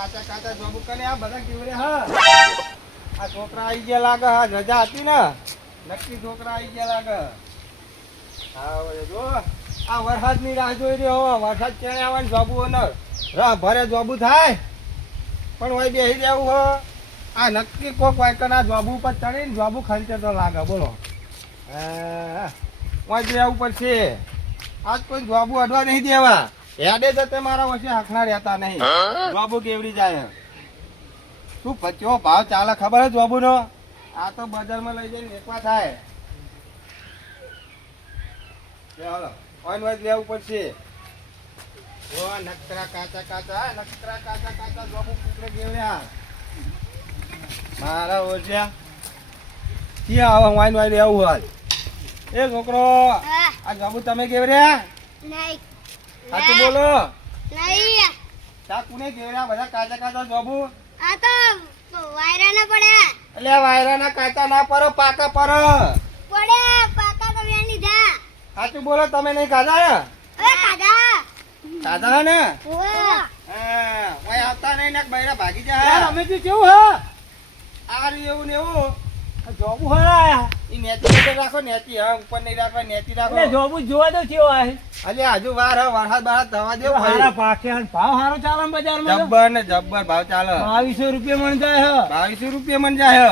કાચા કાચા જોબુ કરે આ બધા કેવરે હા આ છોકરા આવી ગયા લાગે હા રજા હતી ને નક્કી છોકરા આવી ગયા લાગે હા હવે જો આ વરસાદની રાહ જોઈ રહ્યો વરસાદ ક્યારે આવવાની જોબુ ને રાહ ભરે જોબુ થાય પણ હોય બેસી રહેવું હો આ નક્કી કોક વાયકન આ જોબુ ઉપર ચડીને જોબુ ખંચે તો લાગે બોલો હા હોય રહેવું પડશે આજ કોઈ જોબુ અડવા નહીં દેવા હેડે જતે મારા વચ્ચે હખણા રહેતા નહીં જોબુ કેવડી જાય શું પચ્યો ભાવ ચાલે ખબર હે જોબુ નો આ તો બજારમાં લઈ જઈને વેચવા થાય ચાલો ઓન વાજ લેવું પડશે ઓ નકરા કાચા કાચા જોબુ કુકરે કેવડ્યા મારા ઓછ્યા ક્યાં આવા વાઈન વાઈ લેવું હાલ એ છોકરો આ જોબુ તમે કેવડ્યા નહીં સાચું બોલો નહીં તા કુને કેવડ્યા બધા કાચા કાચા જોબુ આ તો વાયરા ના પડ્યા એટલે વાયરાના કાચા ના પર પાકા પર પડ્યા પાકા તો વેણ લીધા સાચું બોલો તમે નહીં ખાધા હવે ખાધા ખાધા ને ઓય હા ઓય આવતા નહીં ને બૈરા ભાગી જાય અમે તો કેવું હા આ રહ્યું એવું ને એવું જોબુ હા ઈ નેતી અંદર રાખો નેતી હા ઉપર નહીં રાખો નેતી રાખો એટલે જોબુ જોવા દો કેવો આ અલે હજુ વાર હે વરસાદ બહાર થવા દે હારા પાકે અને ભાવ હારો ચાલે ને બજારમાં તો. જબ્બર ને જબ્બર ભાવ ચાલે 2200 રૂપિયા મણ જાય હે 2200 રૂપિયા મન જાય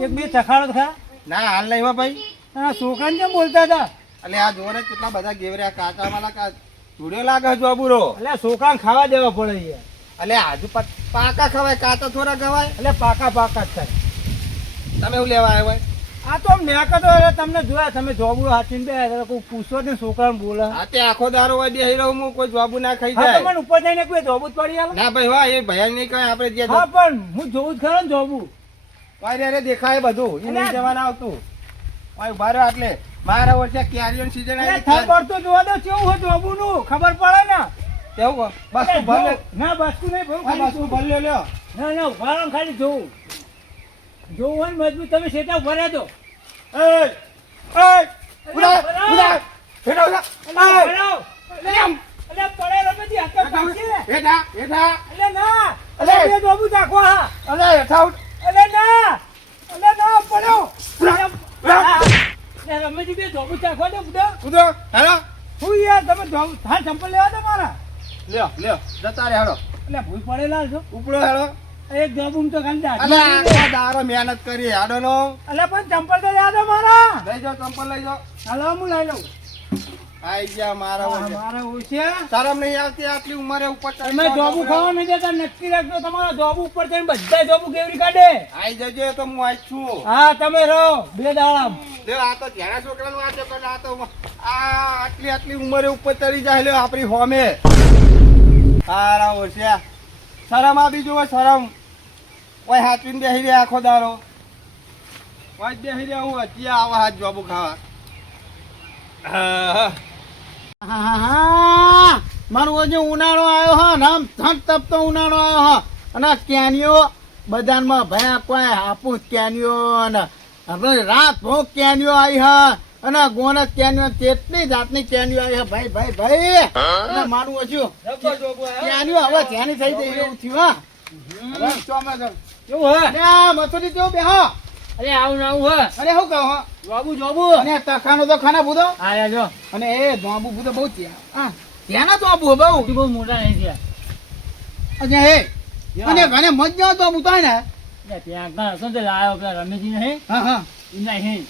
એક બે ચખાડો ખા ના હાલ નહીં હો ભાઈ આ છોકરાને કેમ બોલતા હતા એટલે આ જોરે કેટલા બધા ગેવર્યા કાચા માલા કા ચૂડ્યો લાગે જોબુરો એટલે છોકરાને ખાવા દેવા પડે યાર એટલે હજુ પાકા ખવાય કાચા થોડા ખવાય એટલે પાકા પાકા જ થાય તમે એવું લેવા આવ્યા હોય આ તો આમ નેકતો એટલે તમને જોયા તમે જોબુ હાથીને બે કોઈ પૂછો ને છોકરાને બોલે આ તે આખો દારો હોય બેહી રહું હું કોઈ જોબુ ના ખાઈ હા તો જાય મને ઉપર જઈને કોઈ જોબુ જ પડી આલો ના ભાઈ વાહ એ ભયા નહીં કહે આપણે જે હા પણ હું જોઉં જ ખરો ને જોબુ વાયરે દેખાય બધું એ નહીં જવાના આવતું ભાઈ ઉભા રહ્યો એટલે મારા વર્ષે કેરીઓની સીઝન આવી ખબર તો જોવા દો કેવું હોય જોબુ નું ખબર પડે ને કેવું બસ તું ભલે ના બસતું નહીં ભાઈ બસ ખાલી તું ભલે લ્યો ના ના ઉભા રહો ને ખાલી જોવું જોવું હોય ને મજબૂત તમે સેટા ઉભા રહેજો એ એ ઉડા ઉડા હેઠા ઉડા અલ્યા ભરાવ. અલ્યા પડેલો પછી હાથે ભાગશે. હેઠા હેઠા અલ્યા ના અલ્યા. અલ્યા બે જોબુ ચાખો હા અલે હેઠા ઉડ અલ્યા ના પડ્યો ઉડા અલ્યા રમેશજી બે જોબુ ચાખવા દે બુડા ઉડો હેલો હું યાર તમે જોબુ હા ચંપલ લેવા દો મારા લ્યો લ્યો જતા રે હેડો અલ્યા ભૂલ પડેલા છો ઉપડો હેડો એક જોબુ તો ખાલી અલે દાઢી આ દારો મહેનત કરી હેડો નો અલ્યા પણ ચંપલ તો લેવા દો મારા લઈ જાઓ ચંપલ લઈ જાઓ હાલો હું લઈ લઉં આઈ ગયા મારા વર્ષે મારા ઓછે શરમ નહીં આવતી આટલી ઉંમરે ઉપર તમે જોબુ ખાવા નહીં જતા નક્કી રાખજો તમારા જોબુ ઉપર જઈને બધા જોબુ કેવરી કાઢે આઈ જજો તો હું આઈ છું હા તમે રહો બે દાડા લે આ તો જ્યાંના છોકરાનું વાંચો કરે આ તો આ આટલી ઉંમરે ઉપર ચડી જાય લ્યો આપણી હોમે સારા વર્ષે શરમ આવી જુઓ શરમ કોઈ હાચવીને બેસી રહ્યા આખો દારો કોઈ બેસી રહ્યા હું હજી આવા હાથ જોબુ ખાવા મારો જે ઉનાળો આવ્યો હા નામ ધન તપતો ઉનાળો આવ્યો હા અને કેનીઓ બજારમાં ભયા કોઈ હાપુસ કેનીઓ અને હવે રાત ભોગ કેનીઓ આવી હા અને ગોનસ કેનીઓ કેટલી જાતની કેનીઓ આવી હા ભાઈ અને મારું હજુ કેનીઓ હવે ધ્યાની થઈ ગઈ એવું થયું હા કેવું હે અરે મથુરી કેવું બેહો અરે આવું આવું હે અરે શું કહો જોબુ અને તખાનો તો ખાના બુધો આયા જો અને એ જોબુ બુધો બહુ ત્યાં ત્યાંના જોબુ બહુ બહુ મોટા નહીં થયા અને હે અને ઘણે મજા તો બુતાય ને એટલે ત્યાં ઘણા શું તે લાયો પેલા રમેશજી નહીં હા ઈ નહીં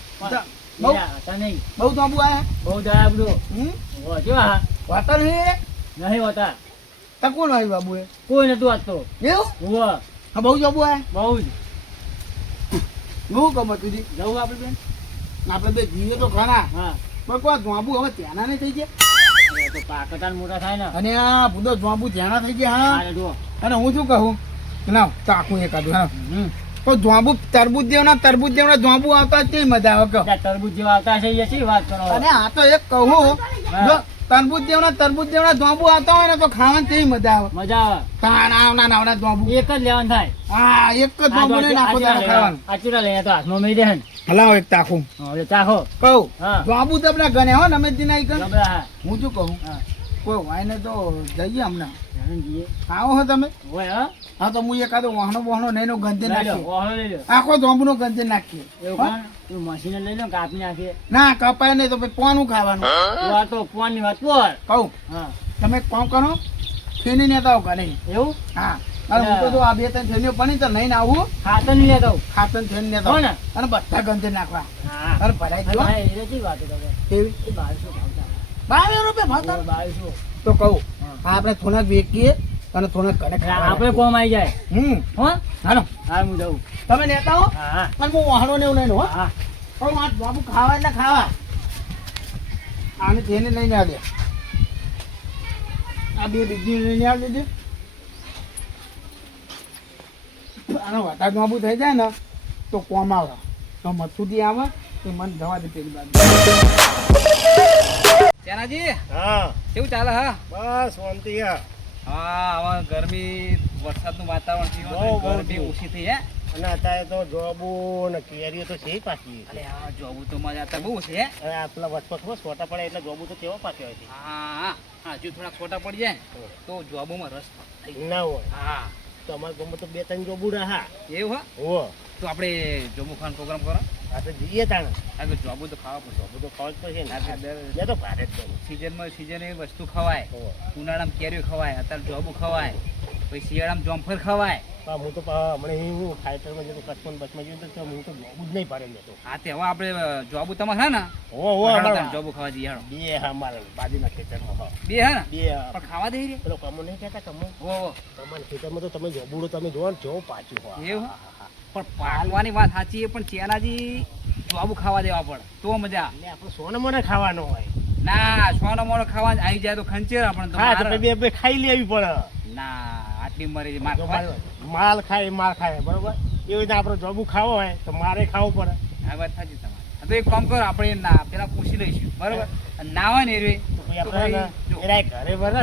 બહુ હતા નહીં બહુ જોબુ આયા બહુ દયા બધું કેવા હા વાતા નહીં નહીં હોતા તા કોણ આવ્યું બાબુ એ કોઈ નતું વાંચતો એવું હોવા હા બહુ જોબુ આયા બહુ જ હું કમ તુજી જવું આપણે બેન આપણે બે જીવે તો ખરા હા પણ કોઈ જોબુ હવે ત્યાંના નહીં થઈ ગયા અરે તો પાકતાન મોટા થાય ને અને આ બુધો જોબુ ત્યાંના થઈ ગયા હા અરે જુઓ અને હું શું કહું ના ચાકુ એકાદું હા તો જોબુ તરબૂજ જેવના જોબુ આવતા તે મજા આવે કહો ત્યાં તરબૂચ જેવા આવતા છે એ શી વાત કરો અને આ તો એક કહું જો તરબૂજ જેવના જોબુ આવતા હોય ને તો ખાવાની તેવી મજા આવે મજા આવે તાણા નાવના જોબુ એક જ લેવાનું થાય હા એક જ જોબુ ને નાખો તારે ખાવાનું આ ચૂડા લઈને તો હાથમાં મેં દે ને હલાવો એક તાખું હવે ચાખો કહું હા જોબુ તો પેલા ગણે હો નમેશજી ના ઈકન જબરા હા હું શું કહું હા કોઈ હોય ને તો જઈએ હમણાં. જઈએ આવો હો તમે? હોય હા હા તો હું એકાદો વાહણો નહીં ગંધે લઈ લો નાખીએ. ઓહળો લઈ લો આખો જોંબનો ગંધે નાખીએ. એવું હા? કાં? તું મશીને લઈ લો કાપી નાખીએ ના કપાય નહીં તો પછી કોનું ખાવાનું? તું આ તો ફોનની વાત કર કહું હા તમે એક કામ કરો, ફેની લેતા આવો ઘરે. એવું હા અને હું તો જો આ 2-3 થેલીઓ પડી તો લઈને આવું. ખાતર નહીં લેતો ખાતર થેલી લેતા હો આવું. ને? અને બધા ગંધે નાખવા હા અને ભરાઈ દો. હા, એ નથી વાત તમે કેવી? એ 2200 ભાવ ચાલે. 22 રૂપિયા ભાવ તારો? 2200 તો કહું હા. આ આપણે થોડાક વેચીએ અને થોડાક ઘરે ખાવા આપણે રાખીએ. કોમ આવી જાય હો હાલો હા હું જાઉં તમે લેતા હો હા હા અને હું વાહણો ને એવું નહીં હો. હા પણ આ બાબુ ખાવા એટલે ખાવા આને તેને લઈને આવે આ 2 બીજી લઈને આવી દેજે. આનો વટાક બાબુ થઈ જાય ને તો કોમ આવે તો મથુદી આવે તો મન જવા દે પેલી બાજુ. ચાનાજી હા કેવું ચાલે હા બસ શાંતિ હે. હા હવે ગરમી વરસાદનું વાતાવરણ થયું બહુ, બહુ ગરમી થયું. ઓછી થઈ હે અને અત્યારે તો જોબુ ને કેરીઓ તો છે પાછી. અરે હા જોવું તો મજા તો બહુ છે હે હવે આપલા વચમાં ખબર છોટા પડે એટલે જોબુ તો કેવો પાક્યો હોય છે. હા હા હજુ થોડા ખોટા પડી જાય ને તો જોબોમાં રસ થઈ જાય. ના હોય હા તો અમારા ગામમાં તો 2-3 જોબુ રહ્યા. એવું હા હો તો આપણે જોબુ ખાવાનો પ્રોગ્રામ કરો આ તો જઈએ તાણ. આગળ જોબુ તો ખાવા પડશે જોબુ તો ખાવા જ પડશે ને. હા, તો દર- એ તો ભારે જ કરું. સિઝનમાં સિઝન એવી વસ્તુ ખવાય હો. ઉનાળામાં કેરીઓ ખવાય અત્યારે જોબુ ખવાય પછી શિયાળામાં જોમફળ ખવાય પણ હું તો હમણાં હું ફાઈટરમાં જતો કચ્છમાં બસમાં જતો તો હું તો જોબુ જ નહીં પાડે લેતો. હા તે હવે આપણે જોબુ તમારે હે ને હો હો અમારા જોબુ ખાવા જઈએ હાલો. 2 અમારા બાજુના ખેતરમાં હો. બે હે ને 2 પણ ખાવા દઈ રે પેલો કમો નહીં કહેતા કમો ઓ તમારા ખેતરમાં તો તમે જોબુડો તમે જોવો ને જો પાછું હો. એવું? હા, હા, હા. પણ પાકવાની વાત સાચી છે પણ ચેનાજી જોબુ ખાવા દેવા પડે તો મજા એટલે આપણે સોને મને ખાવાનો હોય. ના સોનો મોનો ખાવા આવી જાય તો ખંચેર આપણને તો હા તો મારે. બે બે ખાઈ લેવી પડે. ના આટલી મરી માર જો ખવાય? માલ ખાય માર ખાય બરોબર એવી રીતે આપણે જોબુ ખાવો હોય તો મારે ખાવું પડે. આ વાત સાચી તમારી હા, તો એક કામ કરો આપણે ના પેલા પૂછી લઈશું બરોબર અને ના હોય ને એ રે તો પછી તો આપણે ભાઈ જો, એરાય ઘરે બને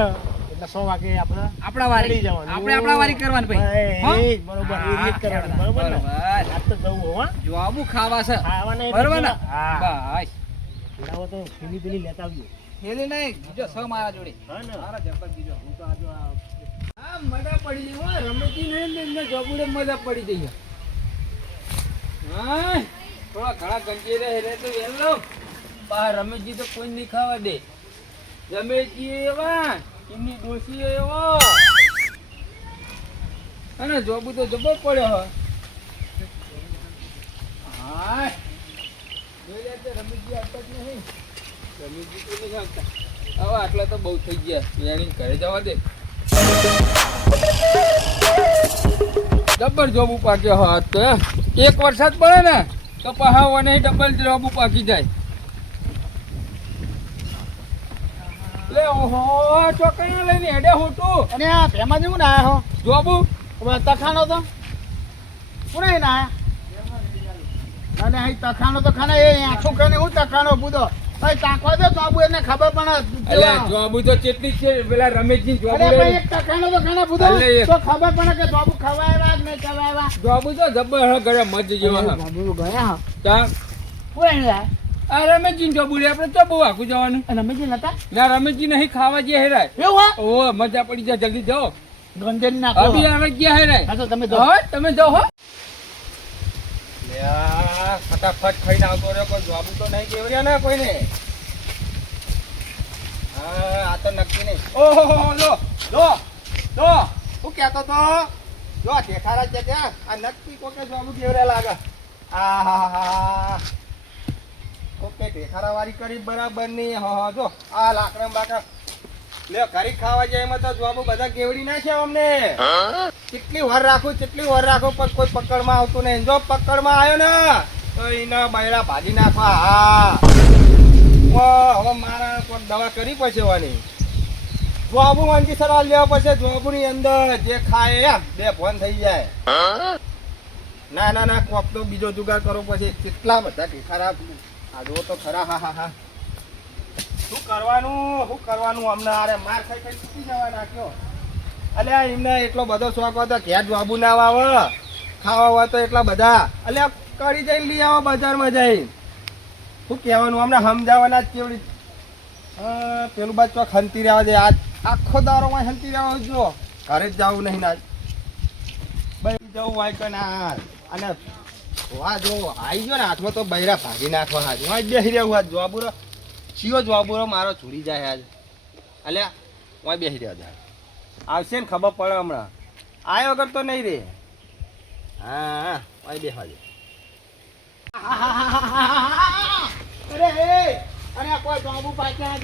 એટલે 100 વાગે આપણે આપણા વારી ચડી જવાનું. આપણે આપણા વારી કરવાની ભાઈ હો? એ જ બરોબર એ રીત કરવાની બરોબર ને બરોબર આજ તો જવું હો જોબુ ખાવા છે ખાવાના એટલે બરોબર ને હા બસ લાવો તો પેલી પેલી લેતા આવજો. હેલી નહીં બીજો છ મારા જોડે હા ને મારા જબર બીજો હું તો આજે હા મજા પડી ગઈ હો રમેશજી ને એમને જોબુડે મજા પડી ગઈ હા થોડા ઘણા ગંજી રહે તો વેલો બા રમેશજી તો કોઈ નહીં ખાવા દે રમેશજી એવા એમની ડોસી એવો અને જોબુ તો જબર પડ્યો હા જોઈ લે તો રમેશજી આવતા જ નહીં રમેશજી તો નહીં આવતા હવે આટલા તો બહુ થઈ ગયા એની ઘરે જવા દે ડબલ જોબુ પાક્યો હોત તો એક વરસાદ પડે ને તો પહાવો નહીં ડબલ જોબુ પાકી જાય લે ઓહો ચોકડીઓ લઈને હેડે હું તું અને આ ભેમાં જેવું ના આયા હો જોબુ તમારે તખાનો તો કોને ના આયા અને અહીં તખાનો તો ખાના એ આખું કરીને હું તખાનો બુધો ભાઈ તાકવા દે તો આબુ એને ખબર પણ અલે જોબુ તો ચેટલી છે પેલા રમેશજી જોબુ અરે ભાઈ એક તખાનો તો ખાના બુધો અલે એક. તો ખબર પડે કે બાબુ ખવાય કે નહીં ખવાય જોબુ તો જબર હ ઘરે મજ જેવા હ બાબુ ગયા હા તા કોણ લાય આ રમેશજી જોબુ રે આપણે તો બહુ આખું જવાનું અને અમે જે નતા ના રમેશજી નહીં ખાવા જે હેરાય એવું હા ઓ મજા પડી જાય જલ્દી જાઓ ગંજન નાખો અભી આવે ગયા હેરાય હા તો તમે જો હા તમે જાઓ હો લે આ ફટાફટ ખાઈને આવતો રહ્યો કોઈ જોબુ તો નહીં કેવર્યા ને કોઈને હા આ તો નક્કી નહીં ઓહો લો હું કહેતો તો જો દેખાડા છે ત્યાં આ નક્કી કોકે જોબુ કેવરે લાગે આ હા હા કોકે દેખાડા વાળી કરી બરાબર ની હા જો આ લાકડા બાકડા લે ઘરી ખાવા જાય એમાં તો જોબુ બધા કેવડી નાખ્યા અમને કેટલી વાર રાખું પણ કોઈ પકડમાં આવતું નહીં જો પકડમાં આવ્યો ને તો એના બૈરા ભાજી નાખવા હા હવે મારા કોઈ દવા કરી પછેવાની જોબુ વાંચી સલાહ લેવા પછી જોબુ ની અંદર જે ખાય એમ બે ફોન થઈ જાય ના કોક તો બીજો જુગાર કરો પછી કેટલા બધા ઠેકારા આ જો તો ખરા હા શું કરવાનું અમને અરે માર ખાઈ તૂટી જવા નાખ્યો અલ્યા એમને એટલો બધો શોખ હતો ઘેર જોબુ ના આવે ખાવા હોય તો એટલા બધા અલ્યા કરી જઈને લઈ આવો બજારમાં જઈને શું કહેવાનું અમને સમજાવવાના જ કેવડી પેલું બાદ તો ખંતી રહેવા દે આજ આખો દારો માં ખંતી રહેવા જો ઘરે જ જવું નહીં આજ ભાઈ જવું હોય કે ના અને વાહ જો આવી ગયો ને હાથમાં તો બૈરા ભાગી નાખવા હાજ હું આજ બેસી રહ્યો આજ જવાબુરો ચિયો જવાબુરો મારો છોડી જાય આજ અલ્યા હું બેસી રહ્યો જાય આવશે ને ખબર પડે હમણાં આયો વગર તો નહીં રે હા હા હું બેસવા દે અરે અરે કોઈ જોબુ પાછા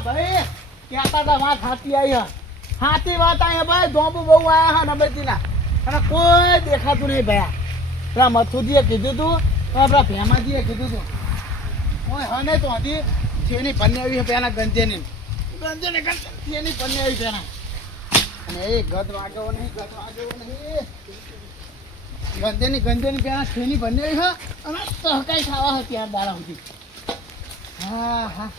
ભાઈ કહેતા હતા વાત સાચી આવી હા સાચી વાત આવી ભાઈ જોબુ બહુ આવ્યા હા નબેતીના અને કોઈ દેખાતું નહીં ભયા પેલા મથુજીએ કીધું તું પેલા ભેમાજીએ કીધું તું કોઈ હને તો હતી છેની પન્ને આવી પેલા ગંજેની છેની પન્ને આવી પેલા અને એ ગદ વાગ્યો નહીં ગંજેની પેલા છેની પન્ને આવી હા અને સહકાઈ ખાવા હતી આ દાડા સુધી હા હા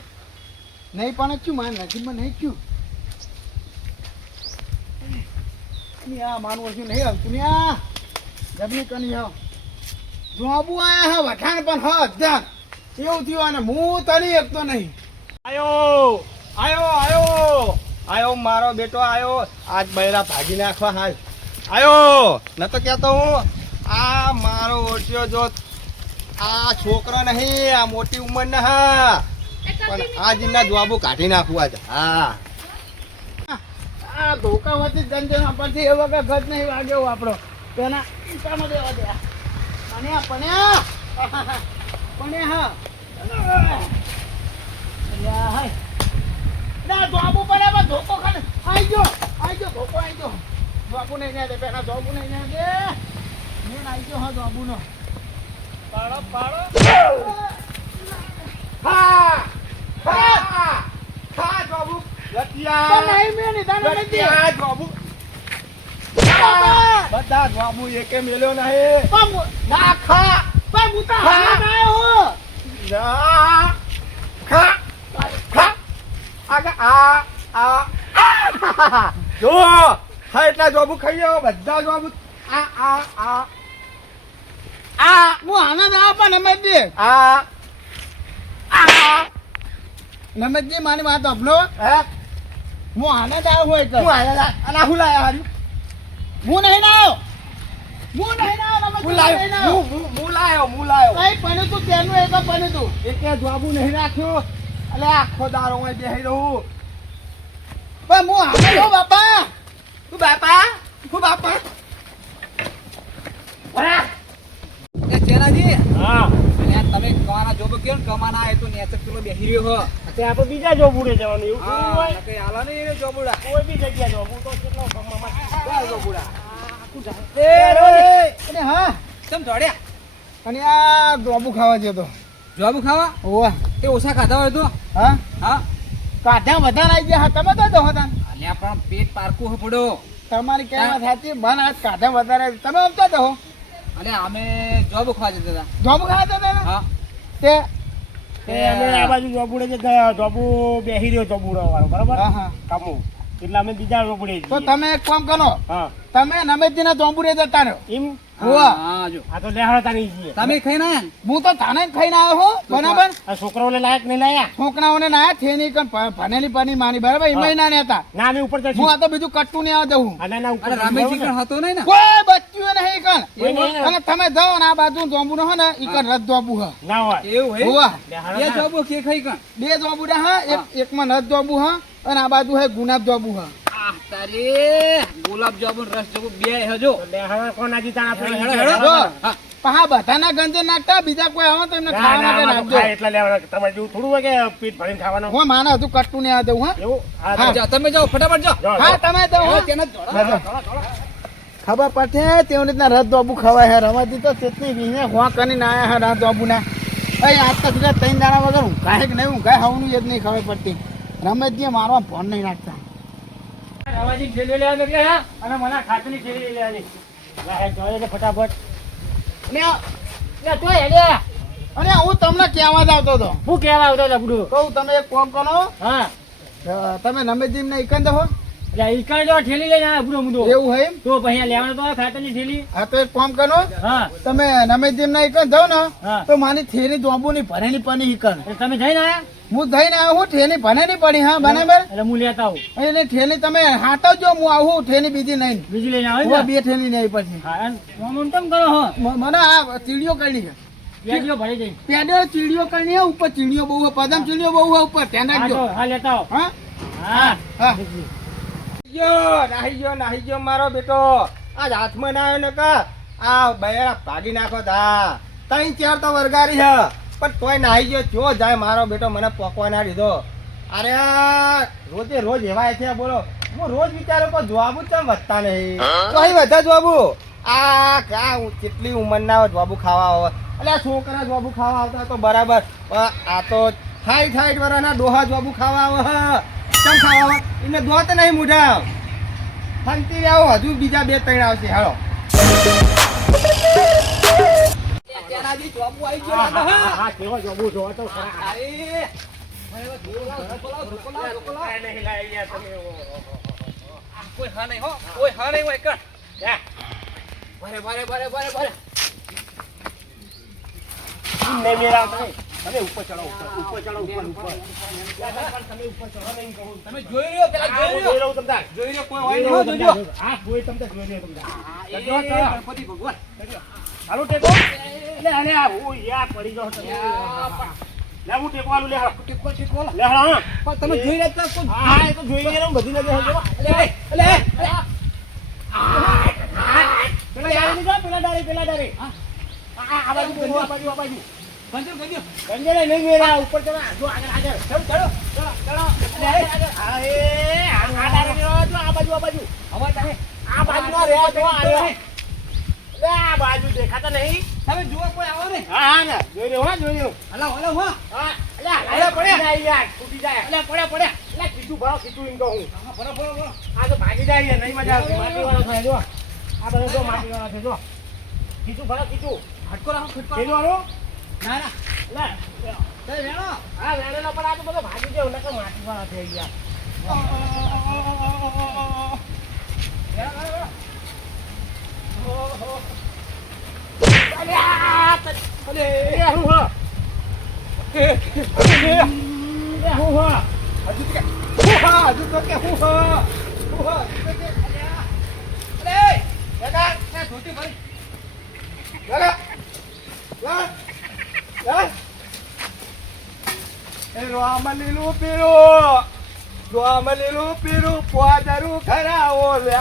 નહીં પણ શું મારે નજીબમાં નહીં શું આ માનવું છું નહીં આવતું ને આ જબની કની હા જોબુ આયા હા વખાણ પણ હા ધ્યાન એવું થયું અને હું તરી એકતો નહીં આયો આયો આયો આયો મારો બેટો આયો આજ બૈરા ભાગી નાખવા હાલ આયો ન તો કહેતો હું આ મારો ઓળખ્યો જો આ છોકરો નહીં આ મોટી ઉંમર ના હા પણ આ જીના જવાબો કાઢી નાખવું આજ હા આ ધોકા વચ્ચે જંજન પરથી એ વગર ગજ નહીં વાગ્યો આપણો તેના ઈટામાં દેવા દે પણ હા ના જોબુ બરાબર ધોકો ખાને આઈ ગયો ધોકો આઈ ગયો જોબુ નહીં ને દે પેલા જોબુ નહીં ને દે મેન આઈ ગયો હા જોબુ નો પાડો હા જવાબુ તો લટિયા નહીં મેં નહીં તને નથી લટિયા જવાબુ બધા જવાબુ એકે મેલ્યો નહીં ના ખા પણ હું તો હાલ આવ્યો હું ના ખા ખા આગા આ જો હા એટલા જવાબુ ખાઈ જાઓ બધા જવાબુ હું આનંદ આપા નમતજી આ નમતજી મારી વાત આપલો હે હું આનંદ આવ્યો હોય તો હું આયા અને હું લાયા હારી હું નહીં આવ્યો હું લાયો હું લાયો કઈ પણ તું તેનું એક પણ તું એકે જવાબુ નહીં રાખ્યો એટલે આખો દારો હું બેહી રહું પણ હું આવ્યો બાપા તું બાપા ચેનાજી હા તમે કમાના જોબ કેમ કમાના એ તો નેચર કિલો બેહી રહ્યો હો અત્યારે આપણે બીજા જોબ ઉડે જવાનું એવું થોડું હોય કઈ હાલો ને એને જોબુડા કોઈ બી જગ્યા જોબ હું તો કેટલો ગમમાં જોબુડા અને હા તમ દોડ્યા અને આ ડોબુ ખાવા જતો જોબ ખાવા ઓવા એ ઓછા ખાધા હોય તો હા હા કાઢા વધારે આવી ગયા તમે તો દો હતા અલ્યા પણ પેટ પારકું હો પડો તમારી કહેવા સાચી મન આજ કાઢા વધારે તમે આમતા દો અલ્યા અમે જોબ ખાવા જતા હતા જોબ ખાતા હતા ને હા તે અમે આ બાજુ જોબ ઉડે છે જોબુ બેહી રહ્યો જોબ ઉડવાનો બરાબર હા હા કામું એટલે અમે બીજા જોબ ઉડે તો તમે એક કામ કરો હા તમે નમેશજીના જોંબુરે જતા રહ્યો એમ ઓવા હા જો આ તો લેહાડતા નહીં છીએ તમે ખાઈને આયા ને? હું તો થાને જ ખાઈને આવ્યો હું બરાબર આ છોકરાઓને લાયક નહીં લાયા છોકરાઓને ના થેની કન ભણેલી પની માની બરાબર એમાં ના હતા ના અમે ઉપર જશું હું આ તો બીજું કટ્ટું નહીં આવતો હું અને ના ઉપર અરે રામેશજી કણ હતો નહીં ને કોઈ બચ્યું નહીં કન કોઈ નહીં ને. અને તમે જાઓ ને આ બાજુ જોંબુ નો હે ને ઈ કન રદ જોંબુ હે ના હોય એવું હે હોવા લેહાડો એ ના. જોબ કે ખાઈ કણ બે જોંબુ હા એકમાં રદ જોંબુ હા અને આ બાજુ હે ગુલાબ જોંબુ હા આ તારે ગુલાબ જામુન રસ જામુ બે હજો તો લેહાડો કોણ આજે તાણ આપણે હેડો, હેડો, હેડો. હા પહા બધાના ગંજે નાખતા બીજા કોઈ આવે તો એમને ના, ખાવા ના, માટે આમાં તો નાખજો ખાય એટલે લેવાના. તમારે જેવું થોડું હોય કે પેટ ભરીને ખાવાનું હું માને હતું કટ્ટું નહીં આવતું હા એવું હા હા. જાઓ, તમે જાઓ ફટાફટ જાઓ જાઓ, હા જાઓ. તમે તો હવે હો. તેને જ જોડો. ખબર પડશે તેવી રીતના રદ દોબુ ખવાય હે રમાજી તો તેટલી વીને હોં કરીને આયા હે રદ દોબુના અહીં આજ તો સીધા ત્રણ દાણા વગર ઊંઘાય કે નહીં ઊંઘાય હવનું એ જ નહીં ખબર પડતી રમેશજીએ મારવા ફોન નહીં નાખતા રવાજી થેલી લેવા નીકળ્યા હે? અને મને ખાતરની થેલી લેવાની લાય, જોઈએ છે ફટાફટ અને હું તમને કહેવા જ આવતો હતો હું કહેવા આવતો લબડું કહું તમે એક કામ કરો હા તમે રમેશજી ને એકંદ હો એટલે ઈકણ જો ઠેલી લઈને આવ્યા બુડો મુડો એવું હોય એમ? તો પછી લેવાનું તો ખાતરની થેલી હા તો એક કામ કરો હા તમે રમેશજી ને એકંદ જાઓ ને હા તો મારી થેરી દોબુ ની ભરેલી પની એકંદ એટલે તમે જઈને આયા હું જઈને આવું હું ઠેલી ભને નહીં પડી હા બરાબર એટલે હું લેતા આવું એટલે ઠેલી તમે હાટવજો હું આવું ઠેલી બીજી નહીં બીજી લઈને આવે હું ને? બે ઠેલી નહીં આવી પછી હા એમ કેમ કરો હો મને આ ચીડીઓ કરી છે પેટીઓ ભરી જઈ પેડે ચીડીઓ કરી છે ઉપર ચીડીઓ બહુ છે પદમ ચીડીઓ બહુ છે ઉપર ધ્યાન હા રાખજો તો હા લેતા આવો હા હા હા નાહી ગયો મારો બેટો આજ હાથમાં ના આવ્યો ને કા આ બૈરા ભાગી નાખો ધા ત્રણ ચાર તો વરગારી છે પણ તોય નાહી ગયો જો જાય મારો બેટો મને પોકવા ના દીધો અરે રોજે રોજ એવાય છે બોલો હું રોજ વિચારું કે જવાબુ કેમ વધતા નહીં તો અહીં બધા જવાબુ આ કેટલી ઉંમરના જવાબુ ખાવા આવે એટલે આ છોકરા જવાબુ ખાવા આવતા તો બરાબર આ તો 60 વર્ષના ડોહા જવાબુ ખાવા આવે કેમ ખાવા આવે એને દોત નહીં મુઢા ફંતી આવો હજુ બીજા 2-3 આવશે હાલો હા કેવો જોબુ જો તો ખરા નહીં લાવી યાર તમે કોઈ હા નહીં હો કોઈ હા નહીં હોય કર ભરે નહીં મેરા તમે ઉપર ચડો ઉપર ચડો ઉપર તમે ઉપર ચડો નહીં કહું તમે જોઈ રહ્યો પેલા જોઈ જોઈ રહ્યો રહ્યો તમને જોઈ રહ્યો કોઈ હોય નહીં હો જોજો હા કોઈ તમને જોઈ રહ્યો તમને એ ગણપતિ ભગવાન હાલો ટેકો અલે આ હું યાર પડી ગયો તમે લે હું ટેકવાનું લે હા ટેકો લે હા પણ તમે જોઈ રહ્યા છો હા એ તો જોઈ રહ્યો બધી નજર હજો પેલા ડાળી ની જો પેલા ડાળી આ બાજુ બોલો આ બાજુ બંજો ગંજે નહીં મેરા ઉપર ચડો જો આગળ ચડો હા એ આ ડાળી જો આ બાજુ હવે તમે આ બાજુ ના રે જો આ રે લે આ બાજુ દેખાતા નહીં તમે જુઓ કોઈ આવો ને હા ને જોઈ રહ્યો હલો હો હા અલે પડે યાર તૂટી જાય અલે પડે અલે કીધું ભરો કીધું એમ કહું બરો આ તો ભાગી જાય યાર નહીં મજા આવતી માટી વાળા થાય જો આ બધો જો માટી વાળા છે જો કીધું ભરો કીધું હટકો રાખો ખટકો કીધું હાલો ના લે તે વેણો હા વેણેલો પર આ તો બધો ભાગી જાય નકર માટી વાળા થઈ ગયા અલે આ અલે એ હું હો એ હું હો હજુ તો કે હું અરે દાદા ના ધોતી ભરી દાદા એ રોમલીલું પીરું પોદરું ખરાવો લે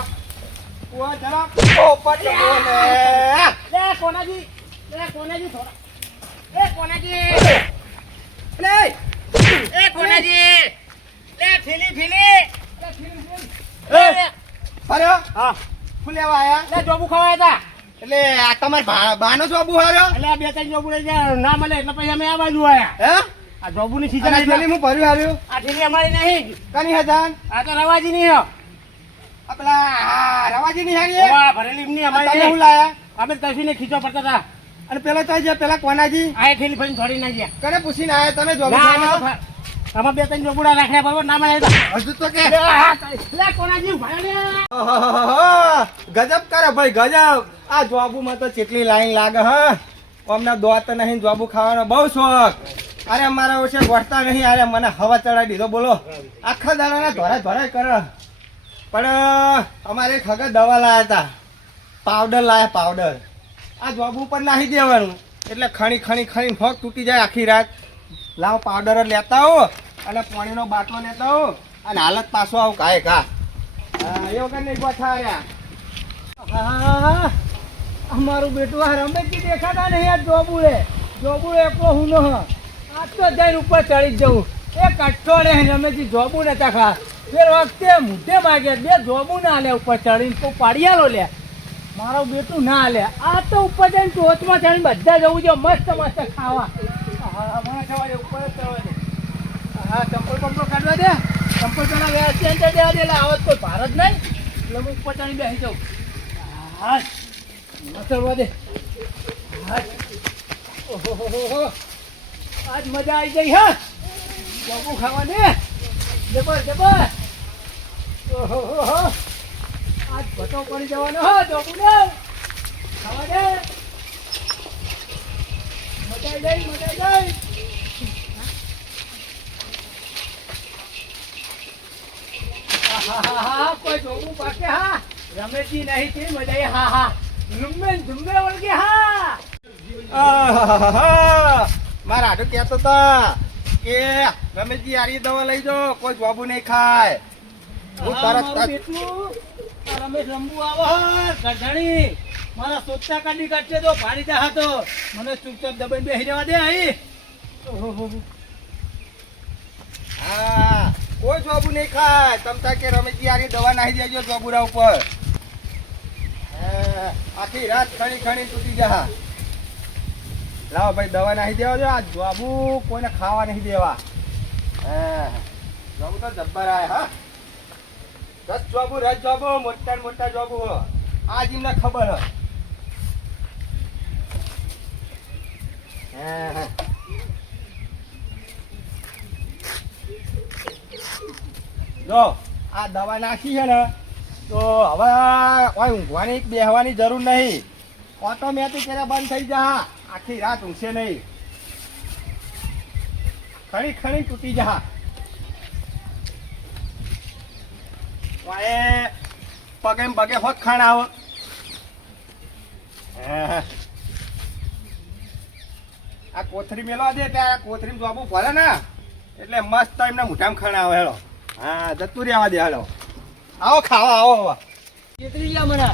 પોદરા પોપટ બોલે લે કોનાજી થોડા એ કોનાજી લે એ કોનાજી લે ઠીલી એ ફર્યો હા શું લેવા આયા લે જોબુ ખવાયા હતા એટલે આ તમાર બાનો જોબુ હાર્યો એટલે આ બે ત્રણ જોબુ લઈ ગયા ના મળે એટલે પછી અમે આ બાજુ આયા હે આ જોબુ ની સીઝન અને પેલી હું ભર્યું હાર્યું આ ઠીલી અમારી નહીં કની હતા આ તો રવાજી ની હો આ પેલા રવાજી ની હારી વાહ ભરેલી ની તમે અમારી હું નહીં લાયા અમે કશું ને ખીચો પડતા હતા અને પેલો તો જે પેલા કોનાજી આ ઠીલી ભાઈ થોડી ના ગયા કને પૂછીને આયા તમે જોબુ ના, ખાવા ના, આમાં બે ત્રણ જોબુડા રાખ્યા બરોબર ના મળે તો હજુ તો કે લે કોનાજી ભાઈ ઓહોહોહો, ગજબ કરે ભાઈ ગજબ આ જોબુમાં તો કેટલી લાઈન લાગે હા અમને દોત નહીં જોબુ ખાવાનો બહુ શોખ અરે મારા ઓછે ગોઠતા નહીં અરે મને હવા ચડાવી દીધો બોલો આખા દાડાના ધોરા કરે પણ અમારે એક હગર દવા લાયા હતા પાવડર લાયા પાવડર આ જોબુ ઉપર નાખી દેવાનું એટલે ખણી ફગ તૂટી જાય આખી રાત લાવો પાવડર જ લેતા હો અને પાણીનો બાટલો લેતા હો અને હાલત પાછો આવું કાંઈ કા હા એ વગર નહીં ગોઠા રહ્યા અમારું બેટું આ રમેશજી દેખાતા નહીં આ જોબુ એકલો હું નો આજ તો જઈને ઉપર ચડી જ જવું એ કટ્ટો ને રમેશજી જોબુ નતા ખા ફેર વખતે મૂઢે માગે બે જોબુ ના લે ઉપર ચડીને તો પાડિયાલો લે મારો બેટું ના લે આ તો ઉપર જઈને ટોચમાં ચડીને બધા જવું છે મસ્ત ખાવા મને જવા દે ઉપર જ જવા દે હા ચંપલ કાઢવા દે ચંપલ પેલા વ્યવસ્થિત દેવા દે એટલે આવત કોઈ ભારત નહીં એટલે હું ઉપર ચડી બેસી જાઉં હા ચડવા દે ઓહો આજ મજા આવી ગઈ હા જોબુ ખાવાની જબર ઓહો આજ ભટો પડી જવાનો હા જોબુ ને ખાવા દે મજા આવી ગઈ આહાહાહા, કોઈ જોવું પાકે હા રમેશજી નહીં તે મજા હા હા ઝુમ્બે ઝુમ્બે વળગે હા આહાહાહા. મારા હાડું કહેતો હતા કે રમેશજી આરી દવા લઈ જાઓ, કોઈ જોબુ નહીં ખાય. હું હા, તરત મારું બેટું, આ રમેશ રંબુ આવો હા ગઢાણી મારા સોચતા કાઢી કાઢશે તો ભારી જા હતો મને ચૂપચાપ દબાઈને બેસી રહેવા દે અહીં ઓહો હા, કોઈ જોબુ નહીં ખાય. તમતા કે રમેશજી આરી દવા નાખી દેજો જોબુરા ઉપર. હા, આખી રાત ખણી ખણી તૂટી જા. લાવો ભાઈ દવા નાખી દેવા જો. આ જોબુ કોઈને ખાવા નહીં દેવા. હા, જોબુ તો જબ્બર આય હા. 10 જોબુ રજ જોબુ મોટા ને મોટા જોબુ હો. આ જીમને ખબર હ. હા. જો આ દવા નાખી છે ને તો હવે કોઈ ઊંઘવાની બેહવાની જરૂર નહીં. ઓટોમેટિક એને બંધ થઈ જા. આખી રાત ઊંઘશે નહીં. ખણી ખણી તૂટી જા. પગે પગે હોત ખાણ આવો. આ કોથરી મેળવા દે એટલે આ કોથરી જોબું ભરે ને એટલે મસ્ત એમને મોઢામાં ખાણ આવે. હેલો હા, જતું રહેવા દે. હાલો આવો ખાવા આવો. કેટલી ગયા મને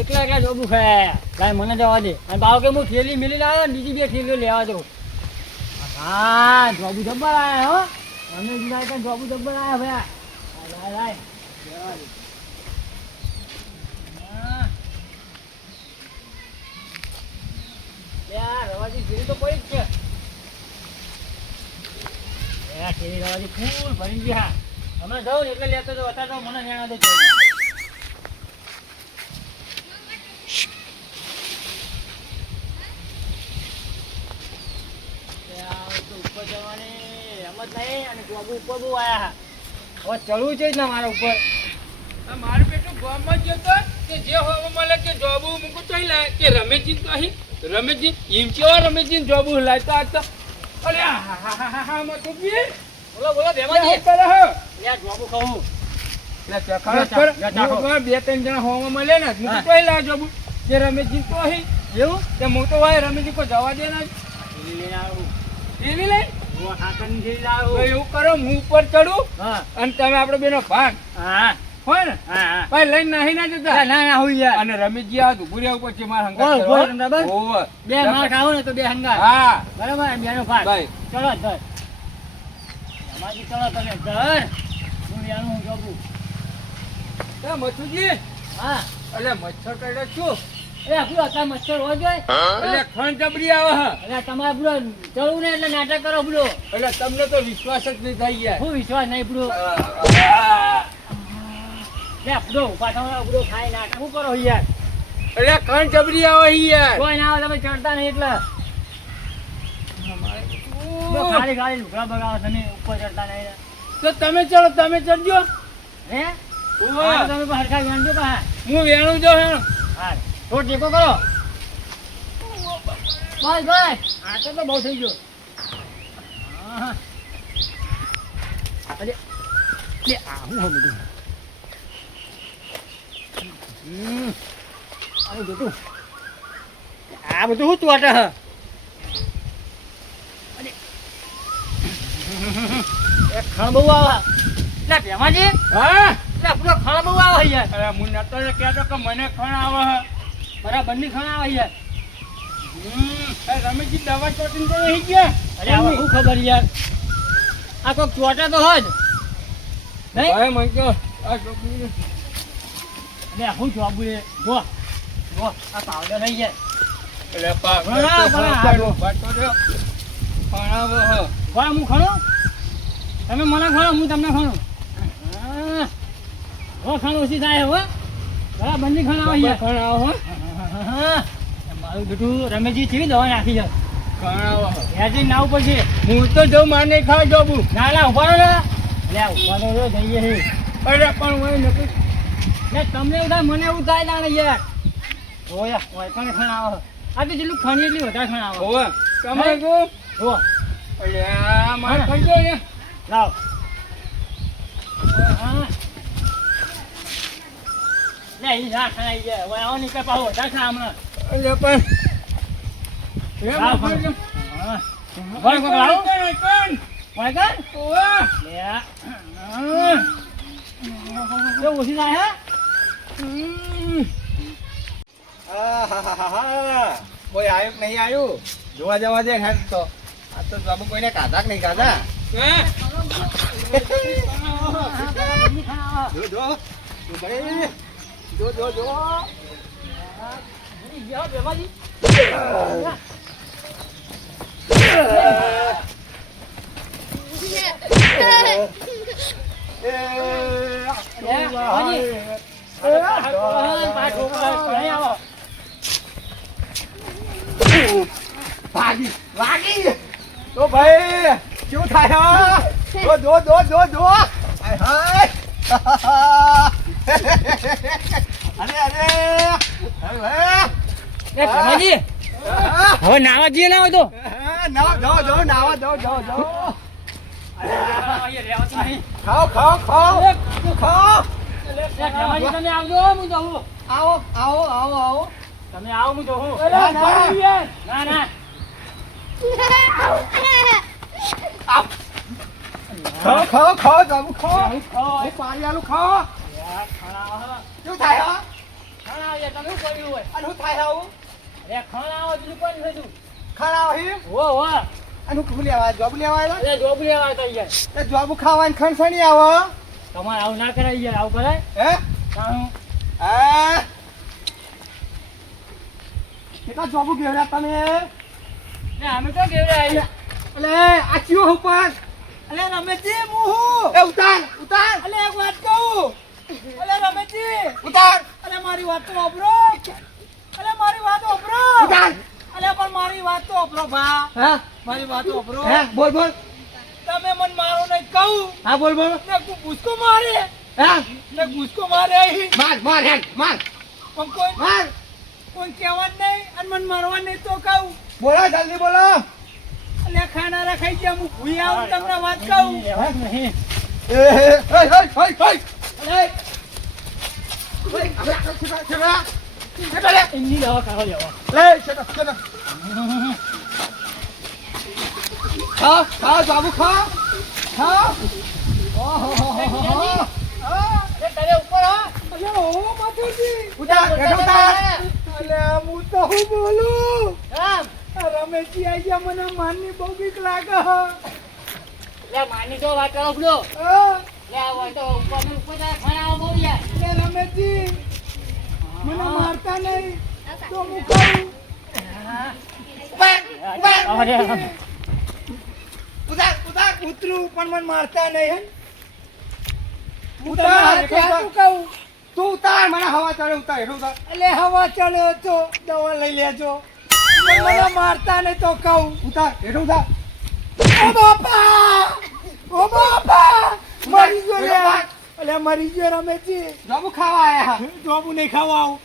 એકલા એકલા જોબું ખાયા ભાઈ મને જવા દે અને ભાવ કે હું થેલી મિલી લાવ્યો ને બીજી બે થેલીઓ લેવા દઉં હા જોબુ જબ્બર આયા હો અમે જુદા કઈ જોબુ જબ્બર આયા ભાઈ લાય લાય લેવા દે હા. લે આ રવાજી થેલી તો પડી જ છે એ થેલી રવાજી ફૂલ ભરી ગયા હમણાં જાઉં ને એટલે લેતો જાઉં અત્યારે તો મને લેણા દે ઉપર જવાની હિંમત નહીં અને જોબુ ઉપર બહુ આયા હવે ચડવું છે જ ને મારા ઉપર મારું બેટું ગામમાં જ જતો કે જે હોવા મળે કે જોબુ મૂકું તો લાય કે રમેશજી તો અહીં રમેશજી એમ કેવા રમેશજી જોબુ લાવતા હતા અરે હા મથુજી બોલો બોલો બેમાજી કરે હો યાર જોબુ કહું બે ત્રણ જણા હોવા મળે ને મૂકું તો લાય જોબુ કે રમેશજી તો અહીં એવું કે હું તો ભાઈ રમેશજી કોઈ જવા દે ના લઈને આવું એવી લઈ હું હાથની થેલી તો લાવું એવું કરો હું ઉપર ચડું હા અને તમે આપણે બેનો ભાગ હા હોય ને હા હા ભાઈ લઈને નાહી ના જતા ના ના હું યાર અને રમેશજી આ દુબુરિયા ઉપર છે મારા ઓય, હંગાત ઓય, બરાબર? ઓય. બે માર ખાવો ને તો બે હંગાત હા બરાબર બેનો ભાગ ભાઈ ચલો ધર અમાજી ચલો તમે ધર હું યાર હું જોબુ એ મથુજી હા એટલે મચ્છર કઈડે શું એ આપણું અત્યારે મચ્છર હોય જોઈએ એટલે ખણ જબરી આવે હા એટલે તમારે પેલો ચડવું ને એટલે નાટક કરો પેલો એટલે તમને તો વિશ્વાસ જ નહીં થઈ ગયા હું વિશ્વાસ નહીં પેલો લે આપણો ઉભા થવા આપણો ખાઈ નાટક શું કરો યાર એટલે ખણ જબરી આવે યાર કોઈ ના આવે તમે ચડતા નહીં એટલે તો ખાલી ખાલી લુગડા બગાવો તમે ઉપર ચડતા નહીં તો તમે ચલો તમે ચડજો હે ઓય. હા, તમે પણ હરખા વેણજો પા હું વેણું જો હેણ હા થોડો ટેકો કરો બસ બસ આ તો બહુ થઈ ગયો હા. અરે લે આ હું હો બધું આ બધું આ બધું શું ચોટે હ એક ખણ બહુ આવે લે ભેમાજી હા લે પૂરો ખણ બહુ આવે યાર અરે હું નતો ને કહેતો કે મને ખણ આવે હે. બરાબરની ખણ આવે યાર એ રમેશજી દવા ચોટીને તો નહીં ગયા અરે હવે શું ખબર યાર આ કોઈક ચોટે તો હોય જ નહીં ભાઈ મને કહો આ છોકરીને અરે શું જોબુ એ જો જો આ પાવડર નહીં યાર એટલે પા ભણા, ભણા, હાલો. વાતો જો ભણાવો હે. ભણા હું ખણું તમે મને ખણો હું તમને ખણું હા. હો ખણ ઓછી થાય હો બરાબરની ખણ આવે યાર ભણાવો હે. હા. મારું બેટું રમેશજી કેવી દવા નાખી છે ભણાવો હે. યાર નાવ પછી હું તો જઉં માને ખાવા જોબું ના ના ઉભા રહો ને લે ઉભા રહો જઈએ હે અરે પણ હું નથી લે તમને એવું થાય મને એવું થાય ના યાર ઓય ઓય પણ ખણ આવે આ તો જેટલું ખણી એટલી વધારે ખણ આવે હોવે તમે કહો જો એટલે આ મારે ખંડો ને લાવ હા લે ઈ ના ખાઈ ગયા હવે આવો નીકળ પાહો રાખા હમણાં અલ્યા પણ હા ભાઈ કોણ લાવો ભાઈ કર લે જો ઓછી જાય હે આહાહાહા. કોઈ આવ્યું કે નહીં આવ્યું જોવા જવા દે હેડ તો આ તો બાબુ કોઈને કાઢા કે નહીં કાઢા જો જો જો ભાઈ જો જો જો ભાગી ભાગી તો ભાઈ શું થાય જો જો જો જો જો હાય હાય અરે અરે હવે નાવા જઈએ ના હોય તો નાવા જાઓ જાઓ નાવા જાઓ જાઓ જાઓ ખાઓ ખાઓ ખાઓ ખાઓ તમે આવજો હું જવું આવો આવો આવો આવો તમે આવો હું જવું ના, ના. ના ના ખાઓ ખાઓ ખાઓ જાબુ ખાઓ ખાઓ. એ પાણી આલું ખાઓ શું થાય હા તમે શું કર્યું હોય અને શું થાય આવું અરે ખાણા આવો બીજું કોઈ નથી તું ખાના હી હો હો અને શું લેવા જોબ લેવા આવ્યા અરે જોબ લેવા આવતા યાર એ જોબ ખાવાની ખણસણી આવો તમારે આવું ના કરાય યાર આવું કરાય હે કાહું આ કેટલા જોબુ ગેવડા તમે ને અમે તો કેવડે આવી અલે આ ચિયો ઉપર અલે રમેશજી હું હું એ ઉતાર ઉતાર અલે એક વાત કહું અલે રમેશજી ઉતાર અલે મારી વાત તો ઓબરો અલે મારી વાત ઓબરો ઉતાર અલે પણ મારી વાત તો ઓબરો ભા હા મારી વાત ઓબરો હે બોલ બોલ તમે મન મારો નહીં કહું હા બોલ બોલ ને તું ગુસ્કો મારે હા ને ગુસ્કો મારે અહીં. માર માર હે માર પણ કોઈ માર કોઈ કહેવાનું નહીં અને મન મારવા નહીં તો કહું બોલો જલ્દી બોલો અલે ખાનારા ખાઈ ગયા હું ભૂઈ આવું તમને વાત કહું એ હે હે હે હે એમની દવા ખાવા લેવા લે ચલો ચલો ખા ખા બાબુ ખા ખા ઓહો એ તારે ઉપર હા અલે ઓ માતુજી ઉતાર હેઠ ઉતાર અલે હું તો હું બોલું રામ આ રમેશજી આઈ ગયા મને માનની બહુ બીક લાગે લે માની તો વાત કરો બલો હા લે આ તો ઉપર ને ઉપર જાય ખાણા બહુ યાર લે રમેશજી મને મારતા નહીં તો હું કહું ઉતાર ઉતાર ઉતરું પણ મને મારતા નહીં હું ઉતાર, તમને હાથે હાથું કહું તું ઉતાર મને હવા ચડે ઉતાર હેઠ ઉતાર એટલે હવા ચડ્યો તો દવા લઈ લેજો પણ મને મારતા નહીં તો કહું ઉતાર હેઠ ઉતાર ઓ બાપા ઓ બાપા મરી ગયો લે ઉતાર. અલે મરી ગયો રમેશજી જાબુ ખાવા આયા જોબુ નહીં ખાવા આવું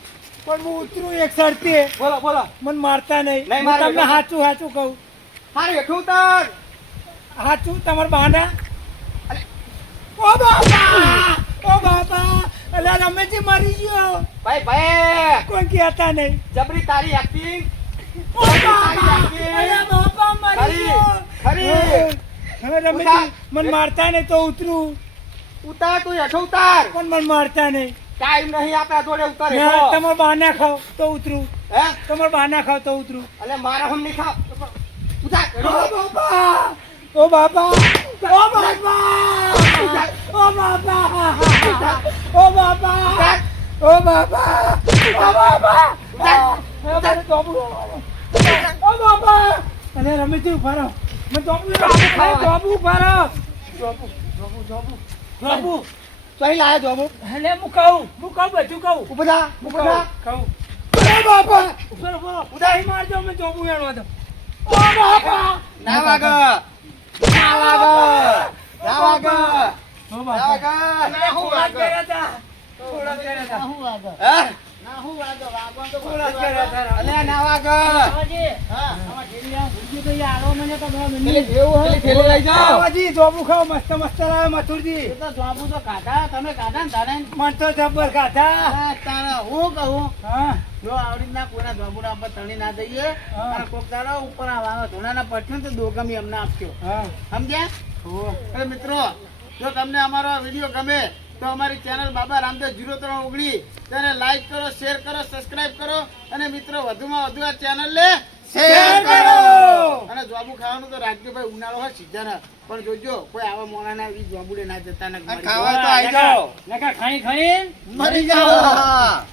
પણ હું ઉતરું એક શરતે બોલો બોલો મને મારતા નહીં નહીં હું મારે તમને એટલે. સાચું સાચું કહું હારું હેઠ ઉતાર સાચું તમારા બાના ઓ બાપા અલે રમેશજી મરી ગયો ભાઈ ભાઈ કોઈ કહેતા નહીં જબરી તારી એક્ટિંગ ઓ બાપા અલે બાપા મરી ખરી, ગયો ખરી. હવે રમેશજી મને મારતા નહીં તો ઉતરું ઉતાર તું હેઠ ઉતાર પણ મને મારતા નહીં ટાઈમ નહીં આપણા જોડે ઉતાર ને હેઠો તમારા બાના ખાવ તો ઉતરું હે તમારા બાના ખાવ તો ઉતરું અલે મારા હમ નહીં ખાવ ઉતાર ઓ બાપા ઓ બાપા ઓ બાપા ઓ બાપા ઓ બાપા ઓ બાપા ઓ બાપા અને રમેશજી ઉભા રહો મને જોબુ ઉભા રહો જોબુ સહી લાયા જોબુ એટલે હું કહું બધું કહું ઉપજા ઉપજા કહું ઓ બાપા ઉદાહી મારજો મેં જોબુ વેણવા દો ઓ બાપા ના વાગ ના વાગ ના વાગ ઓ ના બાપા વાગ ના હું વાગ હે કર્યા હતા અલે ના વાગ બાબાજી હા આમાં ઢીલી આવું બીજું તો યાર આવો મને તો બરાબર પેલી નહીં. પેલી થેલી લઈ જાઓ. બાવાજી, જોબુ ખાઓ, મસ્ત મસ્ત લાવે મથુરજી. એ તો જોબુ તો કાઢા તમે કાઢા ને તારે મન તો જબ્બર ખાધા. તારે હું કહું હા જો આવડી રીતના કોઈના જોબુડા આપણે તણી ના દઈએ હા. અને કોક દાડો ઉપર આવવાનો ધોનાના પટ્યું તો દોગમી અમને આપજો હા સમજ્યા એટલે મિત્રો જો તમને અમારો વિડીયો ગમે તો અમારી ચેનલ બાબા રામદેવ 0319 તેને લાઈક કરો, શેર કરો, સબસ્ક્રાઇબ કરો અને મિત્રો વધુમાં વધુ આ ચેનલ ને શેર કરો અને જોબુ ખાવાનું તો રાખજો ભાઈ, ઉનાળો હોય સીઝન પણ જોજો કોઈ આવા મોણાના ઈ જોબુડે ના જતા ને ખાવા તો આવી જાઓ. નકા ખાણી ખાણી મરી જાઓ.